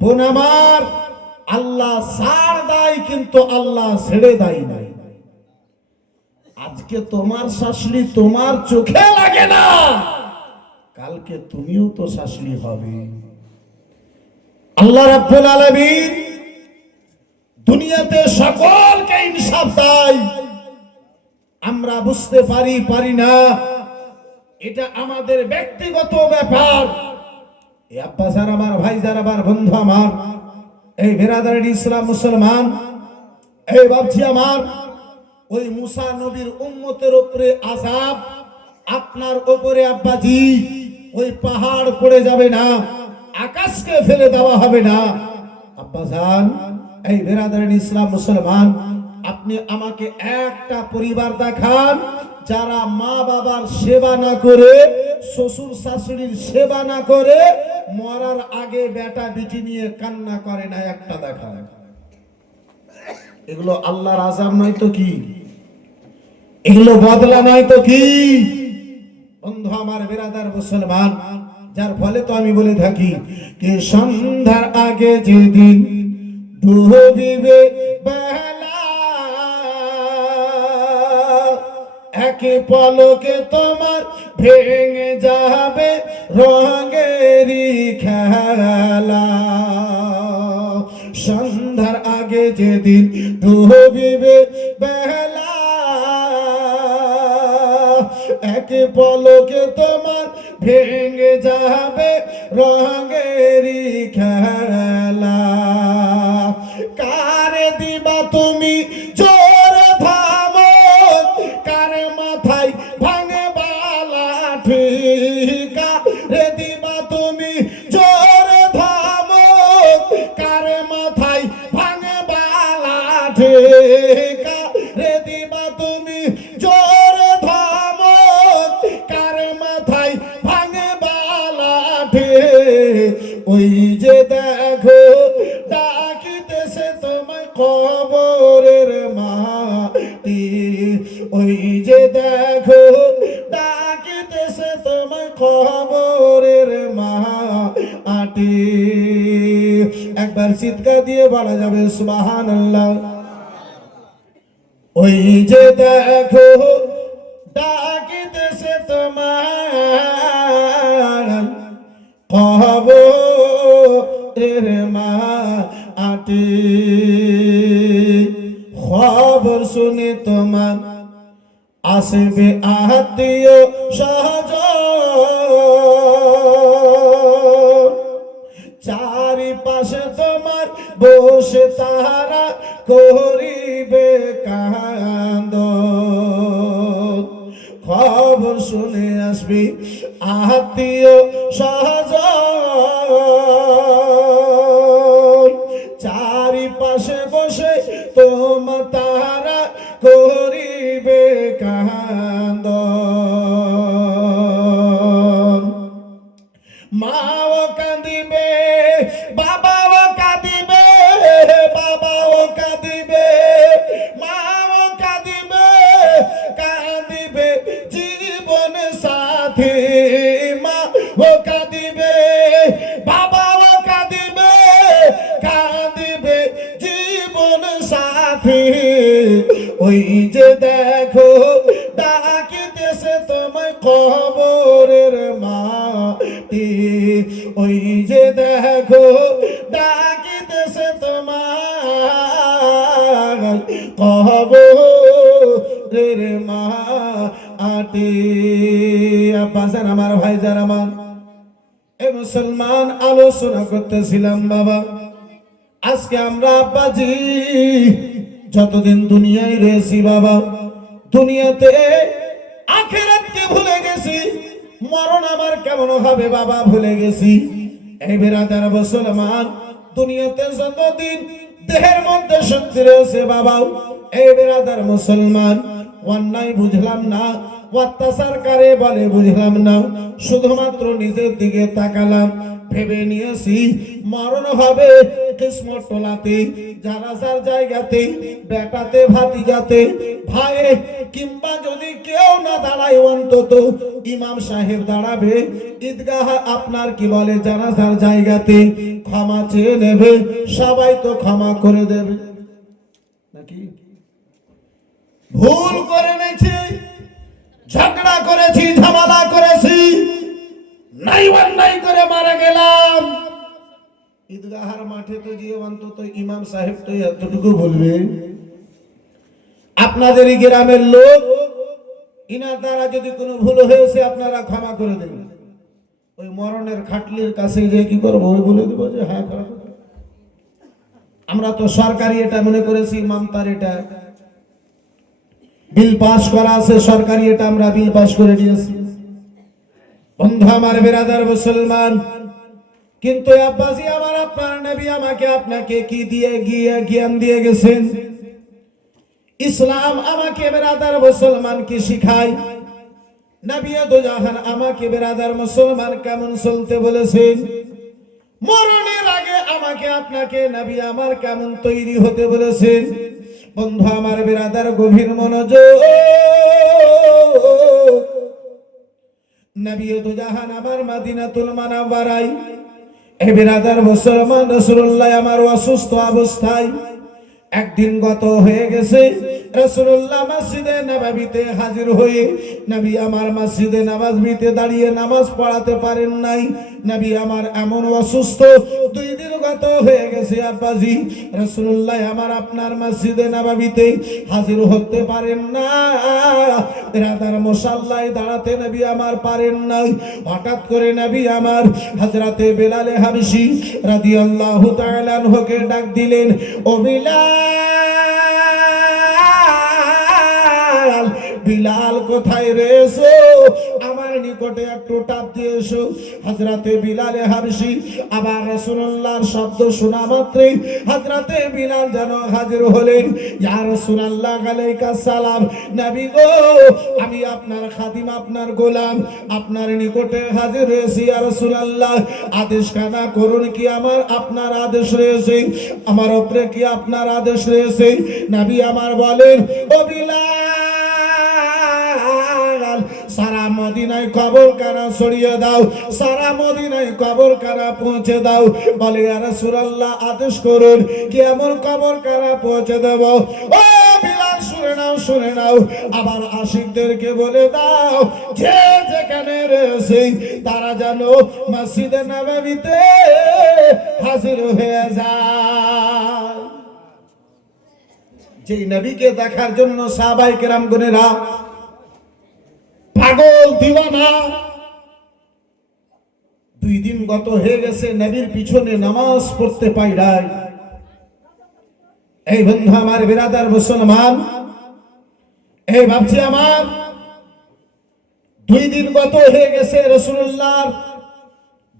বোন আমার, আল্লাহ ছাড় দেয় কিন্তু আল্লাহ ছেড়ে দেয় নাই। আজকে তোমার শাশুড়ি তোমার চোখে লাগে না, কালকে তুমিও তো শাশুড়ি হবে। আল্লাহ রাব্বুল আলামিন দুনিয়াতে সকলকে ইনসাফ দেয়, আমরা বুঝতে পারি না, এটা আমাদের ব্যক্তিগত ব্যাপার। এই আব্বা যারা আমার, ভাই যারা আমার, বন্ধু আমার, এই বিরাদার ইসলাম মুসলমান, এই বাপজি আমার, ওই মুসা নবীর উম্মতের উপরে আযাব আপনার উপরে আব্বাজি, ওই পাহাড় পড়ে যাবে না, আকাশকে ফেলে দেওয়া হবে না। আব্বাজান, এই বিরাদার ইসলাম মুসলমান, আপনি আমাকে একটা পরিবার দেখান যারা মা বাবার সেবা না করে, শ্বশুর শাশুড়ির সেবা না করে মরার আগে বেটা বিটি নিয়ে কান্না করে না, একটা দেখান। এগুলো আল্লাহর আযাব নয় তো কি? এগুলো বদলা নয় তো কি? বন্ধু আমার, বিরাদার মুসলমান, যার ফলে তো আমি বলে থাকি যে সন্ধ্যার আগে যেদিন ডুবিবে বেলা, এক পলকে তোমার ভেঙে যাবে রঙেরই খেলা। সন্ধ্যার আগে যেদিন ডুবিবে বেলা, এক পলকে তোমার ভেঙে যাবে রঙেরই খেলা। কারে দিবা তুমি জোরে থামো, কার মাথায় ভাঙে বালা ঠিকা, রে দিবা তুমি জোরে থামো, কার মাথায় ভাঙে বালা ঠিকা, রে দিবা তুমি জোরে থামো, কার মাথায় ভাঙে বালা ঠিকা। ওই যে দেখো ডাকিতেছে তোমায় কবরের মাটি, ওই যে দেখো ডাকিতেছে তোমায় কবরের মাটি। একবার চিৎকার দিয়ে বলা যাবে সুবহানাল্লাহ। ওই যে দেখো ডাকিতেছে তোমার কবরের মাটি। খবর শুনে তোমার আসবে আত্মীয় স্বজন, চারিপাশে তোমার বসে তারা করিবে কান্দন। খবর শুনে আসবি আত্মীয় স্বজন, চারিপাশে বসে তোমার তারা করিবে কান্দন। মাও কাঁদিবে, বাবাও কাঁদিবে, বাবাও কাঁদিবে, মাও কাঁদিবে, কাঁদিবে জীবন সাথী, মাও কাঁদিবে, বাবাও কাঁদিবে, কাঁদিবে জীবন সাথী। ওই যে দেখো ডাকিতেছে তোমায় কবরের মাটি, ওই যে দেখো ডাকিতেছে তোমার কবরের মাটি। আব্বাজান আমার, ভাইজান আমার, এ মুসলমান, আলোচনা করতেছিলাম বাবা, আজকে আমরা আব্বাজি যতদিন দুনিয়ায় রয়েছি বাবা, দুনিয়াতে আখিরাতকে ভুলে গেছি, মরণ আমার কেমন হবে বাবা ভুলে গেছি। এই বেরাদার মুসলমান, দুনিয়াতে যতদিন দেহের মধ্যে শক্তি রয়েছে বাবা, এই বেরাদার মুসলমান, অন্যায় বুঝলাম না, অত্যাচার কারে বলে বুঝলাম না, শুধুমাত্র নিজের দিকে তাকালাম, ভেবে নিয়েছি মরণ হবে কিসমত টোলাতে, জানাজার জায়গাতে, বেটাতে, ভাতিজাতে, ভাইয়ে, কিংবা যদি কেউ না দাঁড়ায় অন্তত ইমাম সাহেব দাঁড়াবে ঈদগাহ, আপনার কি বলে জানাজার জায়গাতে, ক্ষমা চেয়ে নেবে, সবাই তো ক্ষমা করে দেবে নাকি? ভুল করে নেছি, ঝগড়া করেছি, ঝামেলা করেছি, নাই অন্যায় করে মারা গেলাম, ঈদগাহার মাঠে তো গিয়ে অন্তত ইমাম সাহেব তো এতটুকু বলবে, আপনাদের গ্রামের লোক, ইনার দ্বারা যদি কোনো ভুল হয়েছে আপনারা ক্ষমা করে দেবেন। ওই মরণের খাটলির কাছে যে কি করবো, ওই বলে দেবো যে হ্যাঁ ক্ষমা করে দেব। আমরা তো সরকারি এটা মনে করেছি, মামতার এটা বিল পাস করা আছে, সরকারি এটা আমরা বিল পাস করে দিয়েছি। বন্ধু আমার, বেরাদার মুসলমান, কিন্তু আব্বাজি আমার, আপনার নবী আমাকে আপনাকে কি দিয়ে জ্ঞান দিয়ে গেছেন? ইসলাম আমাকে বেরাদার মুসলমান কি শিখায়? নবী দো জাহান আমাকে বেরাদার মুসলমান কেমন চলতে বলেছেন? মরণের আগে আমাকে আপনাকে নবী আমার কেমন তৈরি হতে বলেছেন? বন্ধু আমার, বেরাদার গভীর মনোযোগ, নবী দো জাহান আমার মদিনাতুল মুনাওয়ারায়, এ বেরাদার মুসলমান, রাসূলুল্লাহ আমার অসুস্থ অবস্থায় একদিন গত হয়ে গেছে, রাসূলুল্লাহ মসজিদে নববীতে হাজির হয়ে নবী আমার মসজিদে নববীতে দাঁড়িয়ে নামাজ পড়াতে পারেন নাই। নবী আমার এমন অসুস্থ, 2 দিন গত হয়ে গেছে আব্বাজি, রাসূলুল্লাহ আমার আপনার মসজিদে নববীতে হাজির হতে পারেন না, রাতার মুসাল্লায় দাঁড়াতে নবী আমার পারেন নাই। হঠাৎ করে নবী আমার হযরতে বেলাল হাবশী রাদিয়াল্লাহু তাআলা আনহুকে ডাক দিলেন, ও বিলাল, বিলাল কোথায় রয়েছো? আমার নিকটে একটু টাপ দিয়ে এসো। হযরতে বিলাল হাবশী আবার রাসূলুল্লাহর শব্দ শোনা মাত্রই হযরতে বিলাল যেন হাজির হলেন। ইয়া রাসূলুল্লাহ আলাইকা সালাম, নবী গো, আমি আপনার খাদিম, আপনার গোলাম, আপনার নিকটে হাজির হয়েছি। ইয়া রাসূলুল্লাহ, আদেশ কানা করুন, কি আমার আপনার আদেশ রয়েছে? আমার উপরে কি আপনার আদেশ রয়েছে? নবী আমার বলেন, ও বিলাল, সারা মদিনায় কবরখানা ছড়িয়ে দাও, সারা মদিনায় কবরখানা পৌঁছে দাও। বলে ইয়া রাসূলুল্লাহ, আদেশ করুন, কি এমন কবরখানা পৌঁছে দেব? ও বিলাল, শুনে নাও, শুনে নাও, আবার আশিকদেরকে বলে দাও, যে যেখানে রয়েছে তারা যেন মসজিদে নববীতে হাজির হয়ে যায়। যেই নবীকে দেখার জন্য সাহাবায়ে কেরামগণেরা পাগল দিওয়ানা, 2 দিন গত হয়ে গেছে, নবীর পিছনে নামাজ পড়তে পাই নাই। এই বন্ধু আমার, বিরাদার মুসলমান, এই ভাবছি আমার, 2 দিন গত হয়ে গেছে, রাসূলুল্লাহর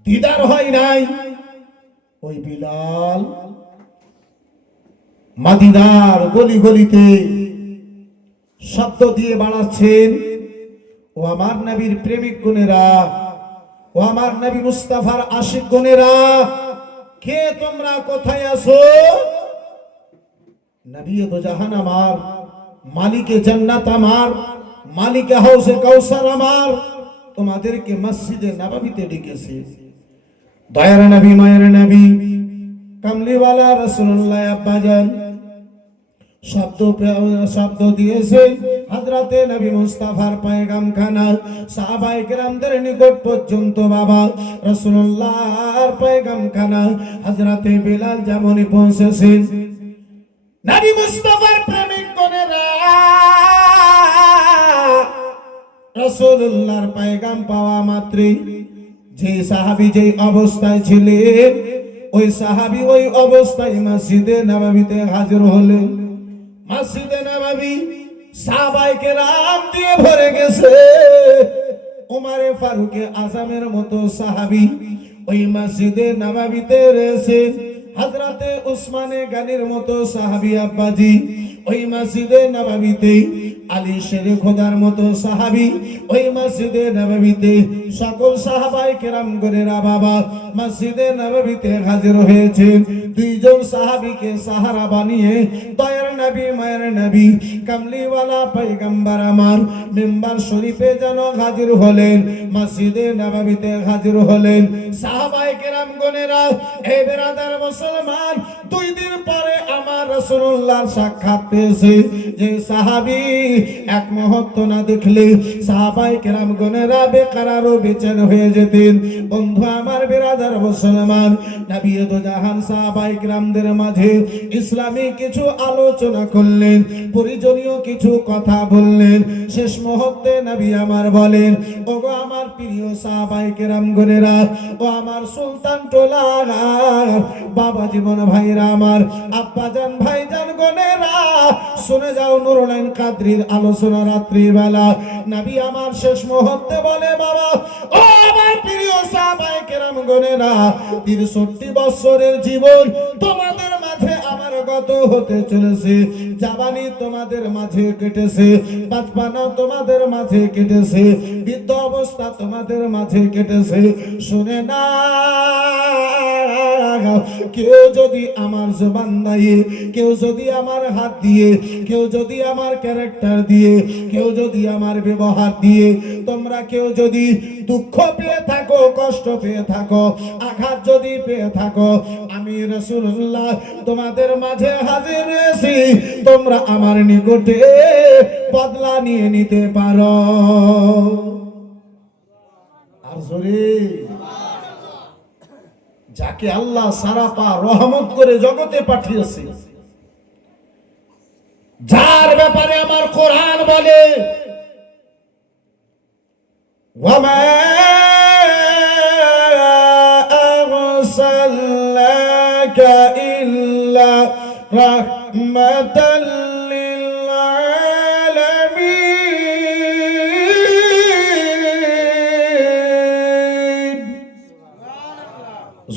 দিদার হয় নাই। ওই বিলাল মদিনার গলি গলিতে শব্দ দিয়ে বাড়াচ্ছেন, ও আমার নবীর প্রেমিক গণেরা, ও আমার নবী মুস্তাফার আশিক গণেরা, কে তোমরা, কোথায় আছো? নবী দো জাহান আমার, মালিকে জান্নাত আমার, মালিকে হাউসে কাউসার আমার, তোমাদেরকে মসজিদে নববীতে ডেকেছে। দয়ার নবী, মায়ের নবী, কামলিওয়ালা রাসূলুল্লাহ আব্বাজান, শব্দ দিয়েছেন হযরতে নবী মুস্তাফার পয়গাম খানা সাহাবায়ে কেরামদের নিকট পর্যন্ত বাবা রাসূলুল্লাহর পয়গাম খানা হযরতে বিলাল যেমনই পৌঁছেছেন। নবী মুস্তাফার প্রেমিক গণেরা রাসূলুল্লাহর পয়গাম পাওয়া মাত্রই যে সাহাবী যে অবস্থায় ছিলেন ওই সাহাবী ওই অবস্থায় মসজিদে নববীতে হাজির হলেন। মসজিদে নববী সাহাবায়ে কেরাম দিয়ে ভরে গেছে। উমরে ফারুকে আজমের মতো সাহাবী ওই মসজিদে নববীতে রয়েছে। হযরতে উসমানে গানির মতো সাহাবী আব্বাজি ওই মসজিদে নববীতে, আলী শেরে খোদার মতো সাহাবী ওই মসজিদে নববীতে, সকল সাহাবায়ে কেরাম গণেরা বাবা মসজিদে নববীতে হাজির হয়েছে। দুইজন সাহাবীকে সাহারা বানিয়ে দয়ার নবী মায়ের নবী কামলিওয়ালা পয়গম্বর আমার মিম্বার শরীফে যেন হাজির হলেন, মসজিদে নববীতে হাজির হলেন। সাহাবায়ে কেরাম গণেরা, হে বেরাদার মুসলমান, 2 দিন পরে আমার রাসূলুল্লাহর সাক্ষাৎ পেয়েছে। যে সাহাবী এক মুহূর্ত না দেখলে সাহাবায়ে কেরাম গণেরা বেকরার ও বেচেন হয়ে যেতেন। বন্ধু আমার বেরাদার মুসলমান, নবী দো জাহান সাহাবায়ে কেরামদের মাঝে ইসলামী কিছু আলোচনা করলেন, প্রয়োজনীয় কিছু কথা বললেন। শেষ মুহূর্তে নবী আমার বলেন, ওগো আমার প্রিয় সাহাবায়ে কেরাম গণেরা, ও আমার সুলতান টোলা বাবা জীবন ভাইরা আমার, আব্বাজান ভাইজান গণেরা, শুনে যাও নুরুল কাদরির আলোচনা রাত্রির বেলা। নবী আমার শেষ মুহূর্তে বলে, বাবা ও আমার প্রিয় সাহাবায়ে কেরাম গণেরা, 63 বছরের জীবন তোমাদের মাঝে আমার গত হতে চলেছে। জাবানি তোমাদের মাঝে কেটেছে, বাচপানা তোমাদের মাঝে কেটেছে, বৃদ্ধ অবস্থা তোমাদের মাঝে কেটেছে। শুনে না, কেউ যদি আমার জবান দিয়ে, কেউ যদি আমার হাত দিয়ে, কেউ যদি আমার ক্যারেক্টার দিয়ে, কেউ যদি আমার ব্যবহার দিয়ে তোমরা কেউ যদি দুঃখ পেয়ে থাকো, কষ্ট পেয়ে থাকো, আঘাত যদি পেয়ে থাকো, আমি রাসূলুল্লাহ তোমাদের মাঝে হাজির হয়েছি, তোমরা আমার নিকটে বদলা নিয়ে নিতে পারো। আর জোরে যাকে আল্লাহ সারাপা রহমত করে জগতে পাঠিয়েছে, যার ব্যাপারে আমার কোরআন বলে, ওয়ামা আরসালনাকা ইল্লা রাহমাতাল লিল আলামিন।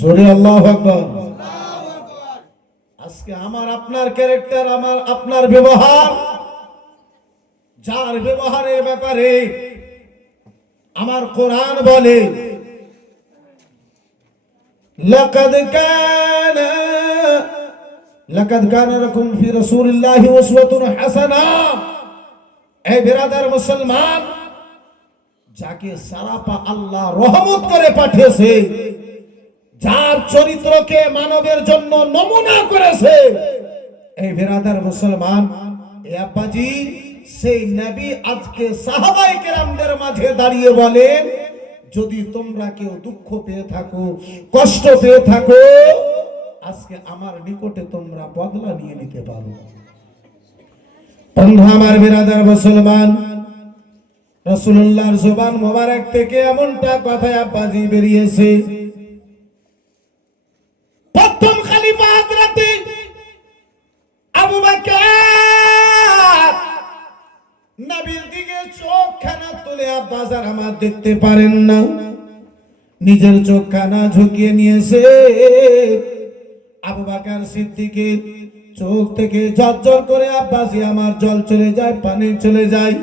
জোরে আল্লাহু আকবার। আজকে আমার আপনার ক্যারেক্টার, আমার আপনার ব্যবহার, যার ব্যবহারের ব্যাপারে আমার কোরআন বলে, লাকাদ কানা লাকুম ফি রাসূলিল্লাহি উসওয়াতুন হাসানা। এই বিরাদার মুসলমান, যাকে সারাপা আল্লাহ রহমত করে পাঠিয়েছে, যার চরিত্রকে মানবের জন্য নমুনা করেছে, এই বিরাদার মুসলমান, এই আব্বাজি সেই নবী আজকে সাহাবায়ে কেরামদের মাঝে দাঁড়িয়ে বলেন, যদি তোমরা কেউ দুঃখ পেয়ে থাকো, কষ্ট পেয়ে থাকো, আজকে আমার নিকটে তোমরা বদলা নিয়ে নিতে পারো। বন্ধু আমার বিরাদার মুসলমান, রাসূলুল্লাহর জবান মোবারক থেকে এমনটা কথা আব্বাজি বেরিয়েছে। প্রথম খলিফা হযরত আবু বকর নবীর দিকে চোখখানা তুলে আব্বাজান আমার দেখতে পারেন না, নিজের চোখখানা ঝুঁকিয়ে নিয়েছে। আবু বকর সিদ্দিকের চোখ থেকে ঝরঝর করে আব্বাসি আমার জল চলে যায়, পানি চলে যায়।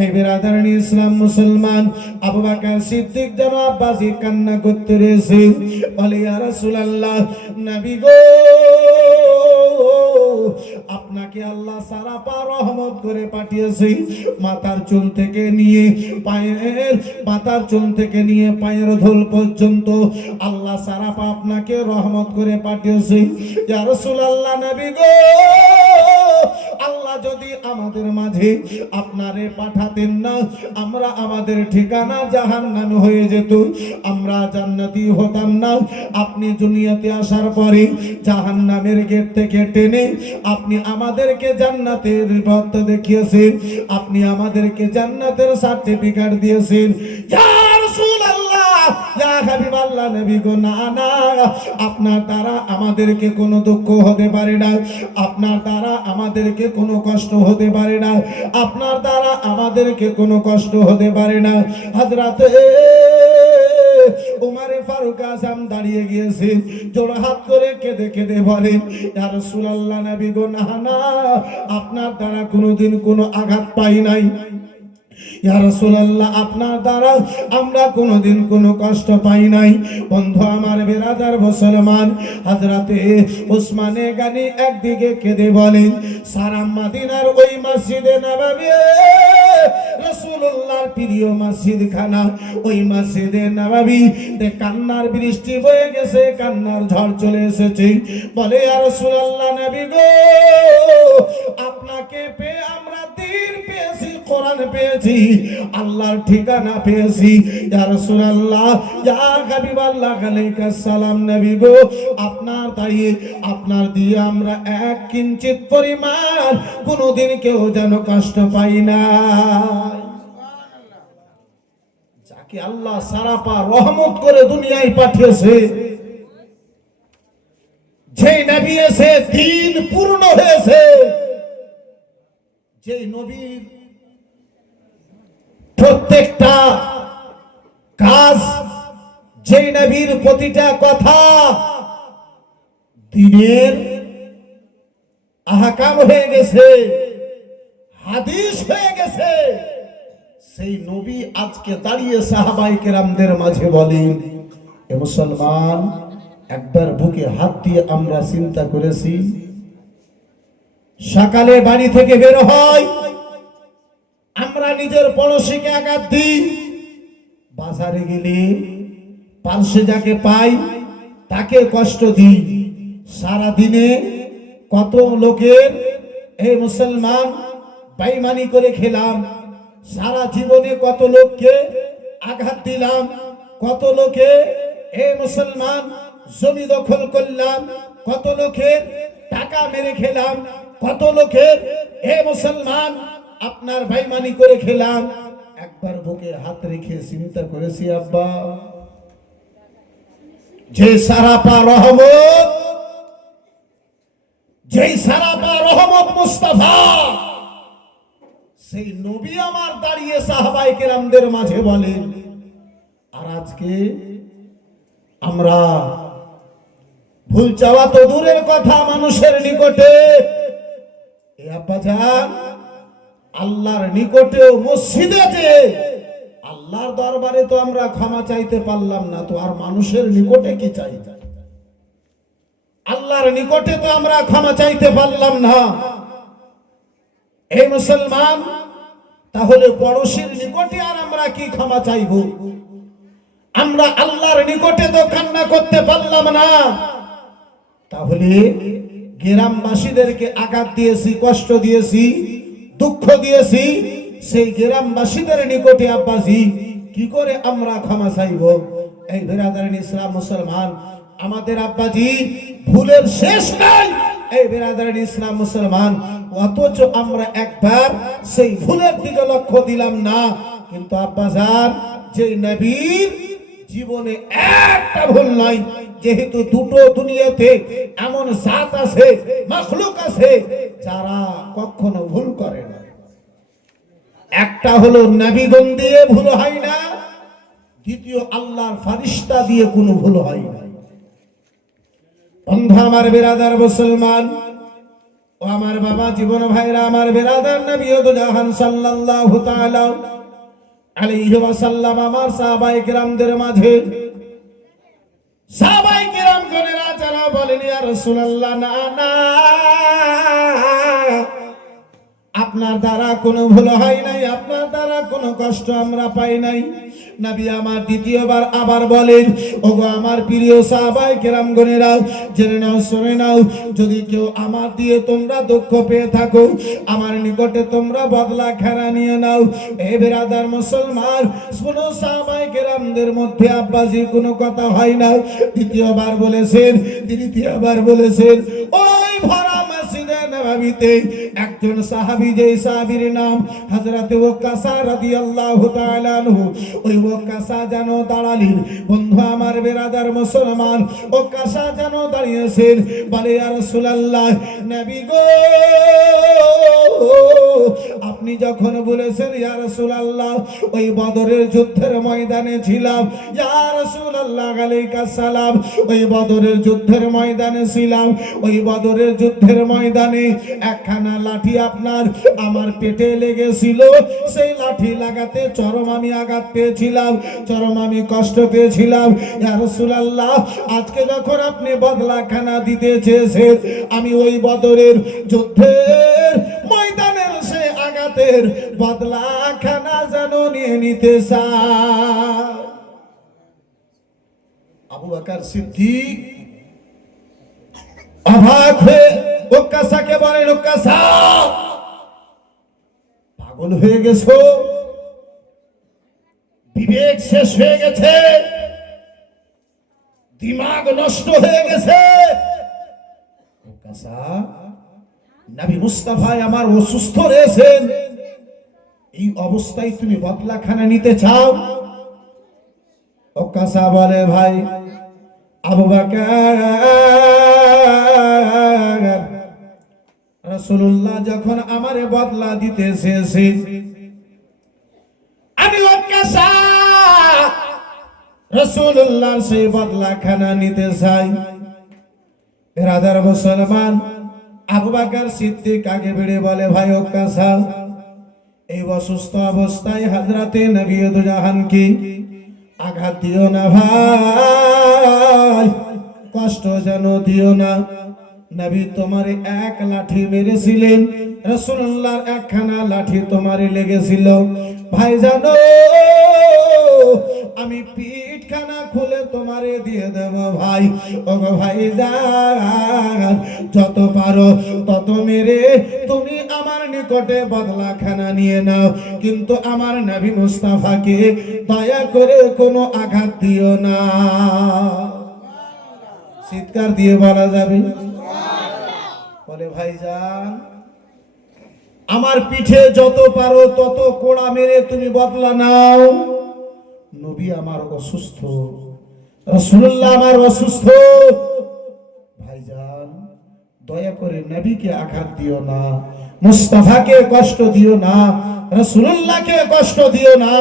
এই বিরাদারানি ইসলাম মুসলমান, আবু বকর সিদ্দিক যেন আব্বাসি কান্না করতে রয়েছে, বলে ইয়া রাসূলুল্লাহ, নবী গো আপনাকে আল্লাহ সারা পা রহমত করে পাঠিয়েছে। মাথার চুল থেকে নিয়ে পায়ের ধুল পর্যন্ত আল্লাহ সারা পা আপনাকে রহমত করে পাঠিয়েছে। ইয়া রাসূলুল্লাহ, নবী গো, আল্লাহ যদি আমাদের মাঝে আপনারে পাঠাতেন না, আমরা আমাদের ঠিকানা জাহান্নাম হয়ে যেত, আমরা জান্নাতি হতাম না। আপনি দুনিয়াতে আসার পরে জাহান্নামের গেট থেকে টেনে আপনি আমাদেরকে জান্নাতের পথ দেখিয়েছেন, আপনি আমাদেরকে জান্নাতের সার্টিফিকেট দিয়েছেন। ইয়া রাসূলুল্লাহ, ইয়া হাবিবাল্লাহ, নবী গো, না না, আপনার দ্বারা আমাদেরকে কোনো দুঃখ হতে পারে না, আপনার দ্বারা আমাদেরকে কোনো কষ্ট হতে পারে না, আপনার দ্বারা আমাদেরকে কোনো কষ্ট হতে পারে না। হযরতে উমরে ফারুক আযম দাঁড়িয়ে গিয়েছেন, জোড়া হাত করে কেঁদে কেঁদে বলেন, ইয়া রাসূলুল্লাহ, নবী গো, না না, আপনার দ্বারা কোনোদিন কোনো আঘাত পাই নাই। ইয়া রাসূলুল্লাহ, আপনার দ্বারা আমরা কোনোদিন কোনো কষ্ট পাই নাই। বন্ধু আমার, বেরাদার মুসলমান, হযরতে উসমানে গানি একদিকে কেঁদে বলেন, সারা মদিনার ওই মসজিদে নববী, রাসূলুল্লাহর প্রিয় মসজিদ খানা, ওই মসজিদে নববী তে কান্নার বৃষ্টি বয়ে গেছে, কান্নার ঝড় চলে এসেছে। বলে, ইয়া রাসূলুল্লাহ, নবী গো, আপনাকে পেয়ে আমরা দ্বীন পেয়েছি, কোরআন পেয়েছি, আল্লাহর ঠিকানা পেয়েছি। ইয়া রাসূলুল্লাহ, ইয়া হাবিবাল্লাহ, আলাইহিস সালাম, নবী গো, আপনার তাই আপনার দিয়ে আমরা এক কিঞ্চিত পরিমাণ কোনোদিন কেউ যেন কষ্ট পাই না। যাকে আল্লাহ সারা পা রহমত করে দুনিয়ায় পাঠিয়েছে, যে নবী এসে দ্বীন পূর্ণ হয়েছে, যে নবীর প্রত্যেকটা কাজ, যে নবীর প্রতিটা কথা দ্বীনের আহকাম হয়ে গেছে, হাদিস হয়ে গেছে, সেই নবী আজকে দাঁড়িয়ে সাহাবায়ে কেরামদের মাঝে বলেন, এ মুসলমান, একবার বুকে হাত দিয়ে আমরা চিন্তা করেছি, সকালে বাড়ি থেকে বের হয়, আমরা নিজের পড়োশিকে আঘাত দিই, বাজারে গেলে পার্শ্বে যাকে পাই তাকে কষ্ট দিই, সারা দিনে কত লোকের এই মুসলমান বেঈমানি করে খেলাম, সারা জীবনে কত লোককে আঘাত দিলাম, কত লোকে এই মুসলমান জমি দখল করলাম, কত লোকের টাকা মেরে খেলাম, কত লোকের এই মুসলমান আপনার বেঈমানি করে খেলাম। একবার বুকে হাত রেখে চিন্তা করেছি, আব্বা, যে সারা পা রহমত, যে সারা পা রহমত মুস্তাফা, সেই নবী আমার দাঁড়িয়ে সাহাবায়ে কেরামদের মাঝে বলেন, আর আজকে আমরা ভুল চাওয়া তো দূরের কথা, মানুষের নিকটে, এ আব্বাজান, আল্লাহর নিকটেও মসজিদে যে আল্লাহর দরবারে তো আমরা ক্ষমা চাইতে পারলাম না, তো আর মানুষের নিকটে কি চাই? আল্লাহর নিকটে তো আমরা ক্ষমা চাইতে পারলাম না। এই মুসলমান, তাহলে পড়োশীর নিকটে আর আমরা কি ক্ষমা চাইব? আমরা আল্লাহর নিকটে তো কান্না করতে পারলাম না, তাহলে গ্রামবাসীদেরকে আঘাত দিয়েছি, কষ্ট দিয়েছি, দুঃখ দিয়েছি, সেই গ্রামবাসীদের নিকটে আব্বাজি কি করে আমরা ক্ষমা চাইব? এই বিরাদারিন ইসলাম মুসলমান, আমাদের আব্বাজি ভুলের শেষ নাই, এই বিরাদারিন ইসলাম মুসলমান, অথচ আমরা একবার সেই ভুলের দিকে লক্ষ্য দিলাম না। কিন্তু আব্বাজান, যে নবীর জীবনে একটা ভুল নাই, যেহেতু দুটো দুনিয়াতে এমন জাত আছে, মাখলুক আছে, যারা কখনো ভুল করে না। একটা হলো নবীগণ দিয়ে ভুল হয় না, দ্বিতীয় আল্লাহর ফারিস্তা দিয়ে কোনো ভুল হয় না। বন্ধু আমার, বিরাদার মুসলমান ও আমার বাবা, জীবন ভাইরা, আমার বিরাদার নবী ও জাহান সাল্লাল্লাহু তাআলা আলাইহি ওয়াসাল্লাম আমার সাহাবায়ে কেরামদের মাঝে, সাহাবায়ে কেরাম গণেরা যারা বলেন ইয়া রাসূলুল্লাহ, না না, আপনার দ্বারা কোনো ভুল হয় নাই, আপনার দ্বারা কোনো কষ্ট আমরা পাই নাই। নবী আমার দ্বিতীয়বার আবার বলেন, ওগো আমার প্রিয় সাহাবায়ে কেরামগণেরা, জেনে নাও, শুনে নাও, যদি কেউ আমার দিয়ে তোমরা দুঃখ পেয়ে থাকো, আমার নিকটে তোমরা বদলা খানা নিয়ে নাও। এ বেরাদার মুসলমান, শুনো, সাহাবায়ে কেরামদের মধ্যে আব্বাসির কোনো কথা হয় না। দ্বিতীয়বার বলেছেন, তৃতীয়বার বলেছেন। ওই ভরা মসজিদে নববীতে একজন সাহাবী, যে সাহাবীর নাম হযরতে ওয়াক্কাসা রাদিয়াল্লাহু তাআলা আনহু, ওই ওয়াক্কাসা যেন দাঁড়ালেন। বন্ধু আমার, বেরাদার মুসলমান, ওয়াক্কাসা যেন দাঁড়িয়েছেন, বলে ইয়া রাসূলুল্লাহ, নবী গো, আপনি যখন বলেছেন ইয়া রাসূলুল্লাহ, ওই বদরের যুদ্ধের ময়দানে ছিলাম, ইয়া রাসূলুল্লাহ আলাইহিস সালাম, ওই বদরের যুদ্ধের ময়দানে ছিলাম, ওই বদরের যুদ্ধের ময়দানে একখানা লাঠি আপনার আমার পেটে লেগেছিল, সেই লাঠি লাগাতে চরম আমি আঘাত পেয়েছিলাম, চরম আমি কষ্ট পেয়েছিলাম। ইয়া রাসূলুল্লাহ, আজকে যখন আপনি বদলাখানা দিতে চেয়েছেন, আমি ওই বদরের যুদ্ধের ময়দানের সে আঘাতের বদলাখানা যেন নিয়ে নিতে চাই। আবু বকর সিদ্দিক অবাক হয়ে ওয়াক্কাসাকে বলেন, ওয়াক্কাসা, পাগল হয়ে গেছো? বিবেক শেষ হয়ে গেছে? দিমাগ নষ্ট হয়ে গেছে? ওয়াক্কাসা, নবী মুস্তাফা আমার অসুস্থ রয়েছেন, এই অবস্থায় তুমি বদলাখানা নিতে চাও? ওয়াক্কাসা বলে, ভাই আবু বকর, রাসূলুল্লাহ যখন আমারে বদলা দিতে চেয়েছে, আমি ওয়াক্কাসা রাসূলুল্লাহর সেই বদলাখানা নিতে চাই। বেরাদার মুসলমান, আবু বকর সিদ্দিক আগে বেড়ে বলে, ভাই ওয়াক্কাসা, এই অসুস্থ অবস্থায় হযরতে নবী দু জাহান কি আঘাত দিও না ভাই, কষ্ট যেন দিও না। নবী তোমার এক লাঠি মেরেছিলেন, রাসূলুল্লাহর একখানা লাঠি তোমারে লেগেছিল। ভাই জানো, আমি পিঠখানা খুলে তোমারে দিয়ে দেব ভাই। ওগো ভাই জান, যত পারো তত মেরে তুমি আমার নিকটে বদলাখানা নিয়ে নাও, কিন্তু আমার নবী মুস্তাফাকে দয়া করে কোনো আঘাত দিও না। চিৎকার দিয়ে বলা যাবে? বলে, ভাইজান, আমার পিঠে যত পারো তত কোড়া মেরে তুমি বদলা নাও। নবী আমার অসুস্থ, রাসূলুল্লাহ আমার অসুস্থ, ভাইজান দয়া করে নবীকে আঘাত দিও না, মুস্তাফাকে কষ্ট দিও না, রাসূলুল্লাহকে কষ্ট দিও না।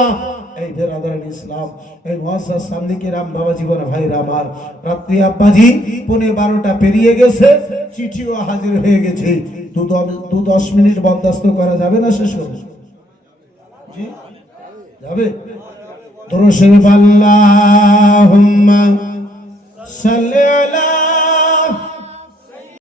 এই বেরাদার ইসলাম, এই মুআজ্জাজ সামদিকে রাম বাবা জীবন ভাইরা আমার, রাত্রি আব্বাজি 12:15 পেরিয়ে গেছে, চিঠিও হাজির হয়ে গেছে। 10 মিনিট বরদাস্ত করা যাবে না? শেষ হবে? জি যাবে? দরুদ শরীফ, আল্লাহুম্মা সাল্লি আলা